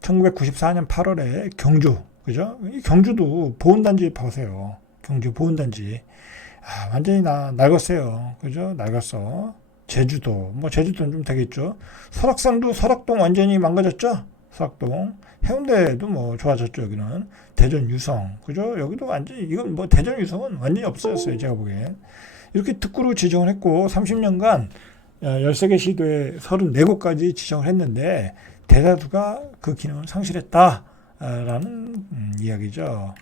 1994년 8월에 경주, 그죠? 이 경주도 보온단지 보세요. 경주 보온단지. 완전히 낡았어요. 그죠? 낡았어. 제주도, 뭐 제주도는 좀 되겠죠. 설악산도 설악동 완전히 망가졌죠? 설악동. 해운대도 뭐 좋아졌죠, 여기는. 대전 유성, 그죠? 여기도 완전히, 이건 뭐 대전 유성은 완전히 없어졌어요, 제가 보기엔. 이렇게 특구로 지정을 했고, 30년간 13개 시도에 34곳까지 지정을 했는데, 대다수가 그 기능을 상실했다라는 이야기죠.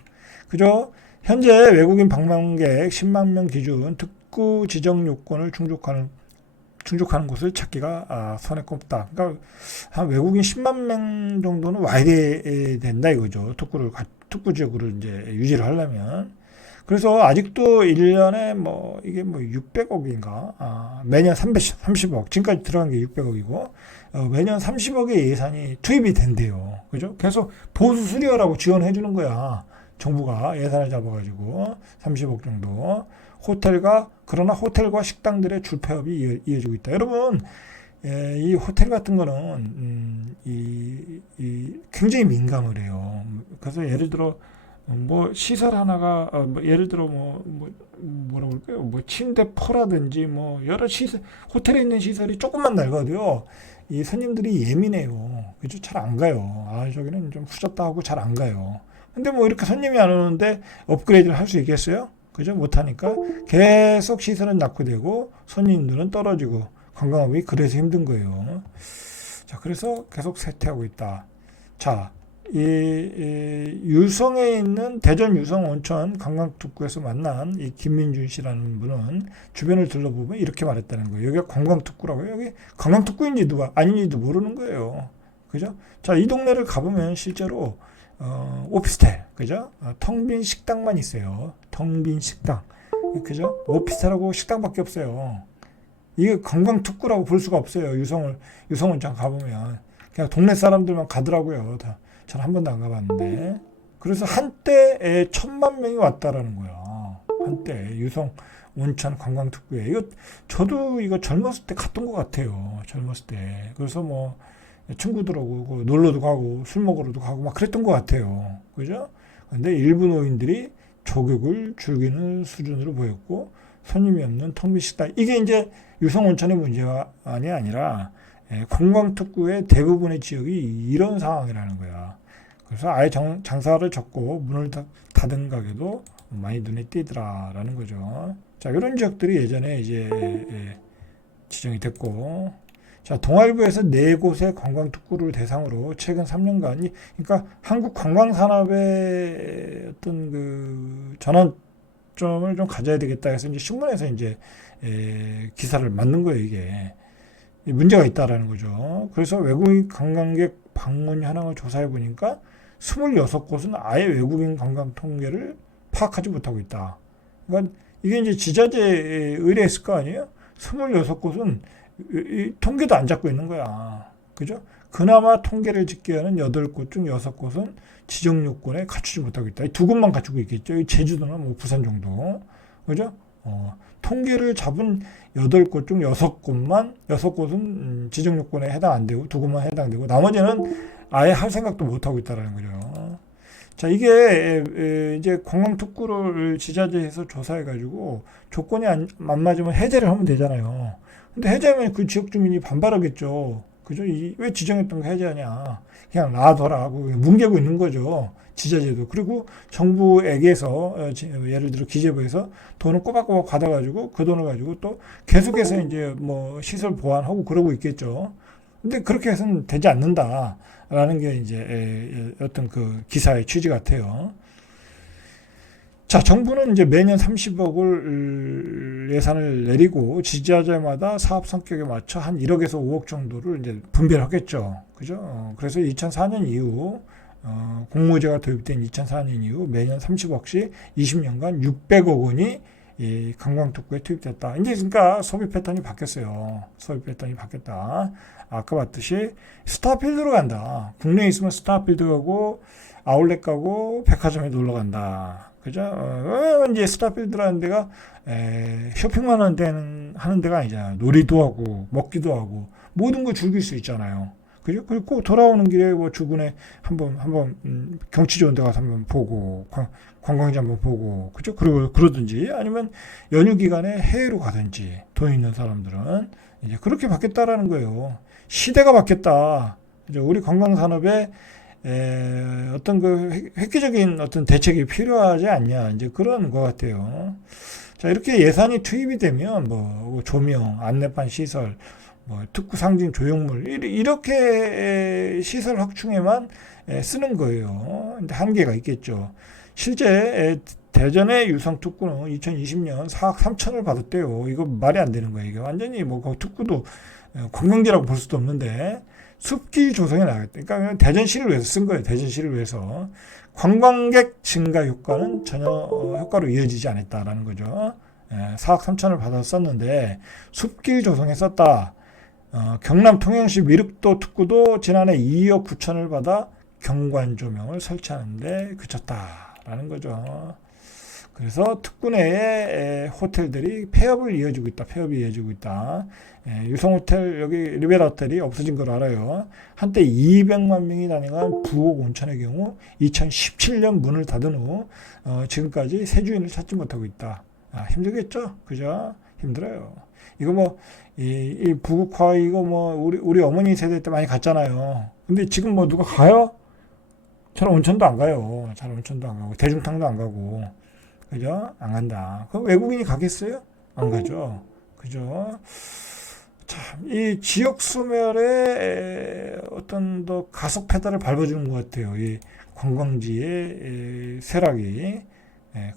그죠? 현재 외국인 방문객 10만 명 기준 특구 지정 요건을 충족하는 곳을 찾기가 손에 꼽다. 그러니까 한 외국인 10만 명 정도는 와야 된다 이거죠. 특구 지역으로 이제 유지를 하려면. 그래서 아직도 1년에 뭐 이게 뭐 600억인가? 매년 30억. 지금까지 들어간 게 600억이고 매년 30억의 예산이 투입이 된대요. 그죠? 계속 보수 수리하라고 지원해 주는 거야. 정부가 예산을 잡아가지고 30억 정도. 그러나 호텔과 식당들의 줄폐업이 이어지고 있다. 여러분, 이 호텔 같은 거는 굉장히 민감을 해요. 그래서 예를 들어 뭐 시설 하나가 뭐 예를 들어 뭐라고 할까요? 뭐 침대 포라든지 뭐 여러 시설 호텔에 있는 시설이 조금만 낡아도요. 이 손님들이 예민해요. 그죠? 잘 안 가요. 저기는 좀 후졌다 하고 잘 안 가요. 근데 뭐 이렇게 손님이 안 오는데 업그레이드를 할 수 있겠어요? 그죠? 못하니까 계속 시설은 낙후되고 손님들은 떨어지고 관광업이 그래서 힘든 거예요. 자, 그래서 계속 쇠퇴하고 있다. 자, 이 유성에 있는 대전 유성 온천 관광특구에서 만난 이 김민준 씨라는 분은 주변을 둘러보면 이렇게 말했다는 거예요. 여기가 관광특구라고요. 여기 관광특구인지 누가 아닌지도 모르는 거예요. 그죠? 자, 이 동네를 가보면 실제로 오피스텔, 그죠? 텅 빈 식당만 있어요. 텅 빈 식당, 그죠? 오피스텔하고 식당밖에 없어요. 이게 관광특구라고 볼 수가 없어요. 유성온천 가보면 그냥 동네 사람들만 가더라고요. 전 한 번도 안 가봤는데. 그래서 한때에 1,000만 명이 왔다라는 거야. 한때 유성 온천 관광특구에 저도 이거 젊었을 때 갔던 것 같아요. 젊었을 때. 그래서 뭐 친구들하고 놀러도 가고 술 먹으러도 가고 막 그랬던 것 같아요. 그죠? 근데 일부 노인들이 조격을 즐기는 수준으로 보였고 손님이 없는 텅 빈 식당. 이게 이제 유성온천의 문제가 아니라 관광특구의 대부분의 지역이 이런 상황이라는 거야. 그래서 아예 장사를 접고 문을 닫은 가게도 많이 눈에 띄더라라는 거죠. 자, 이런 지역들이 예전에 이제 지정이 됐고, 자, 동아일보에서 4곳의 관광특구를 대상으로 최근 3년간, 그러니까 한국 관광산업의 어떤 그 전환점을 좀 가져야 되겠다 해서 이제 신문에서 이제 기사를 만든 거예요, 이게. 문제가 있다라는 거죠. 그래서 외국인 관광객 방문 현황을 조사해 보니까 26곳은 아예 외국인 관광 통계를 파악하지 못하고 있다. 그러니까 이게 이제 지자체에 의뢰했을 거 아니에요? 26곳은 통계도 안 잡고 있는 거야. 그죠? 그나마 통계를 짓게 하는 8곳 중 6곳은 지정 요건에 갖추지 못하고 있다. 두 곳만 갖추고 있겠죠. 제주도나 뭐 부산 정도. 그죠? 통계를 잡은 8곳 중 6곳은 지정 요건에 해당 안 되고 두 곳만 해당되고 나머지는 아예 할 생각도 못 하고 있다라는 거죠. 자, 이게 이제 관광특구를 지자체에서 조사해 가지고 조건이 안 맞으면 해제를 하면 되잖아요. 근데 해제하면 그 지역 주민이 반발하겠죠. 그죠? 왜 지정했던 거 해제하냐? 그냥 놔둬라 하고 뭉개고 있는 거죠. 지자체도. 그리고 정부에게서 예를 들어 기재부에서 돈을 꼬박꼬박 받아가지고 그 돈을 가지고 또 계속해서 이제 뭐 시설 보완하고 그러고 있겠죠. 근데 그렇게 해서는 되지 않는다라는 게 이제 어떤 그 기사의 취지 같아요. 자, 정부는 이제 매년 30억을 예산을 내리고 지자체마다 사업 성격에 맞춰 한 1억에서 5억 정도를 이제 분배를 하겠죠. 그죠? 그래서 2004년 이후 공모제가 도입된 2004년 이후 매년 30억씩 20년간 600억 원이 이 관광특구에 투입됐다. 이제 그러니까 소비 패턴이 바뀌었어요. 소비 패턴이 바뀌었다. 아까 봤듯이 스타필드로 간다. 국내에 있으면 스타필드 가고 아울렛 가고 백화점에 놀러 간다. 그죠? 이제 스타필드라는 데가 쇼핑만 하는 데가 아니잖아요. 놀이도 하고 먹기도 하고 모든 거 즐길 수 있잖아요. 그죠? 그리고 돌아오는 길에 뭐 주군에 한번 경치 좋은 데 가서 한번 보고 관광지 한번 보고 그죠? 그리고 그러든지 아니면 연휴 기간에 해외로 가든지 돈 있는 사람들은 이제 그렇게 바뀌었다라는 거예요. 시대가 바뀌었다. 그죠? 우리 관광 산업에 어떤 그 획기적인 어떤 대책이 필요하지 않냐 이제 그런 것 같아요. 자, 이렇게 예산이 투입이 되면 뭐 조명, 안내판 시설, 뭐 특구 상징 조형물 이렇게 시설 확충에만 쓰는 거예요. 근데 한계가 있겠죠. 실제 대전의 유성 특구는 2020년 4억 3천을 받았대요. 이거 말이 안 되는 거예요. 이게 완전히 뭐 특구도 관광지라고 볼 수도 없는데 숲길 조성에 나갔다. 그러니까 대전시를 위해서 쓴 거예요. 대전시를 위해서. 관광객 증가 효과는 전혀 효과로 이어지지 않았다라는 거죠. 4억 3천을 받아서 썼는데 숲길 조성에 썼다. 경남 통영시 미륵도 특구도 지난해 2억 9천을 받아 경관 조명을 설치하는데 그쳤다라는 거죠. 그래서 특구 내에 호텔들이 폐업을 이어지고 있다. 폐업이 이어지고 있다. 유성호텔 여기 리베라 호텔이 없어진 걸 알아요. 한때 200만 명이 다녀간 부곡 온천의 경우 2017년 문을 닫은 후 지금까지 새 주인을 찾지 못하고 있다. 힘들겠죠? 그죠? 힘들어요. 이거 뭐 이 부곡화 이거 뭐 우리 어머니 세대 때 많이 갔잖아요. 근데 지금 뭐 누가 가요? 잘 온천도 안 가요. 잘 온천도 안 가고 대중탕도 안 가고. 그죠? 안 간다. 그럼 외국인이 가겠어요? 안 가죠. 그죠? 참, 이 지역 소멸에 어떤 더 가속 페달을 밟아주는 것 같아요. 이 관광지의 쇠락이.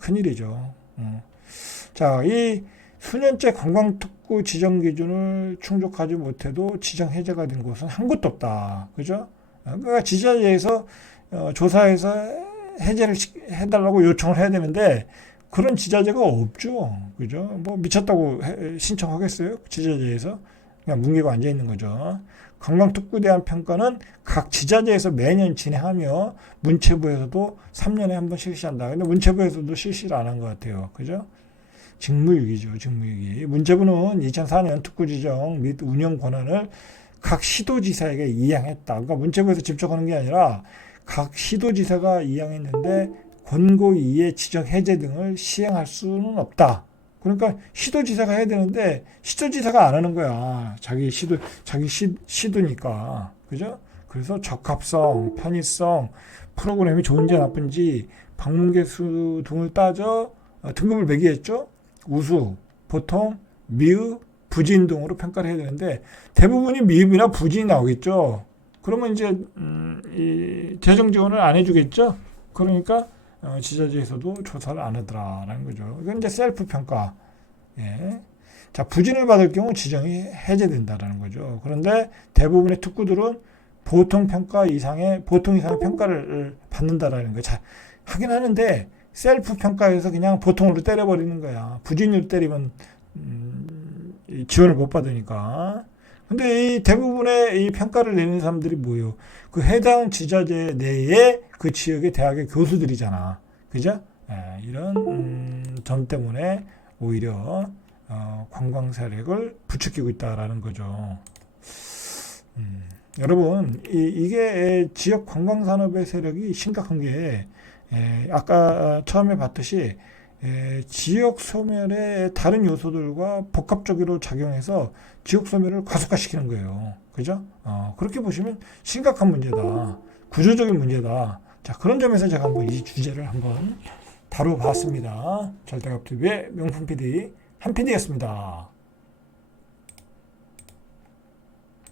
큰일이죠. 자, 이 수년째 관광특구 지정 기준을 충족하지 못해도 지정 해제가 된 곳은 한 곳도 없다. 그죠? 그러니까 지자체에서 조사해서 해제를 해달라고 요청을 해야 되는데 그런 지자체가 없죠. 그죠? 뭐 미쳤다고 신청하겠어요? 지자체에서 그냥 뭉개고 앉아 있는 거죠. 관광특구에 대한 평가는 각 지자체에서 매년 진행하며 문체부에서도 3년에 한 번 실시한다. 근데 문체부에서도 실시를 안 한 것 같아요. 그죠? 직무유기죠. 직무유기. 문체부는 2004년 특구 지정 및 운영 권한을 각 시도지사에게 이양했다. 그러니까 문체부에서 직접 하는 게 아니라 각 시도지사가 이양했는데 권고 이의 지정 해제 등을 시행할 수는 없다. 그러니까 시도지사가 해야 되는데 시도지사가 안 하는 거야. 자기 시도니까. 그죠? 그래서 적합성, 편의성, 프로그램이 좋은지 나쁜지 방문객 수 등을 따져 등급을 매기했죠. 우수, 보통, 미흡, 부진 등으로 평가를 해야 되는데 대부분이 미흡이나 부진이 나오겠죠. 그러면 이제 이 재정 지원을 안 해주겠죠. 그러니까 지자체에서도 조사를 안 하더라라는 거죠. 이건 이제 셀프 평가. 예. 자, 부진을 받을 경우 지정이 해제된다라는 거죠. 그런데 대부분의 특구들은 보통 이상의 평가를 받는다라는 거예요. 자, 하긴 하는데 셀프 평가에서 그냥 보통으로 때려버리는 거야. 부진으로 때리면 지원을 못 받으니까. 근데 이 대부분의 이 평가를 내는 사람들이 뭐예요? 그 해당 지자체 내에 그 지역의 대학의 교수들이잖아. 그죠? 이런 점 때문에 오히려 관광 세력을 부추기고 있다라는 거죠. 여러분, 이게 지역 관광 산업의 세력이 심각한 게 아까 처음에 봤듯이 지역 소멸의 다른 요소들과 복합적으로 작용해서 지역 소멸을 가속화시키는 거예요. 그죠? 그렇게 보시면 심각한 문제다. 구조적인 문제다. 자, 그런 점에서 제가 한번 이 주제를 한번 다뤄봤습니다. 절대갑TV의 명품 PD, 한 PD였습니다.